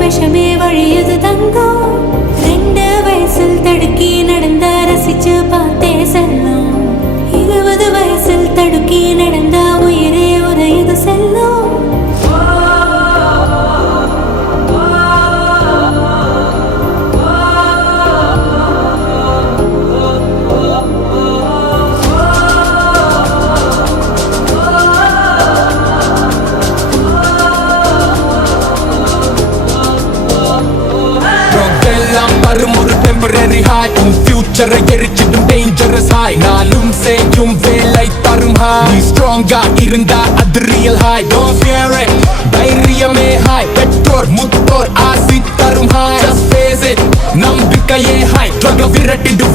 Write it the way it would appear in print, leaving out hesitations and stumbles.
விஷமே வழியது தங்கம் 2 வயசில் தடுக்கி நடந்த ரசிச்சு பார்த்தே செல்லும் 20 வயசில் தடுக்கி நடந்த உயிரே உரையது செல்லும் ஒரு டெம்பரரி ஹாய் உன் ஃபியூச்சரை எரிச்சிடும் டேஞ்சரஸ் ஹாய் நானும் செய்யும் வேலை தரும் ஹாய் நீ ஸ்ட்ராங்கா இருந்தா அது real hi don't fear it தைரியமே ஹாய் பெற்றோர் முத்தோர் ஆசி தரும் ஹாய் ஜஸ்ட் ஃபேஸ் இட் நம்பிக்கையே ஹாய் ட்ரக்ல விரட்டிடு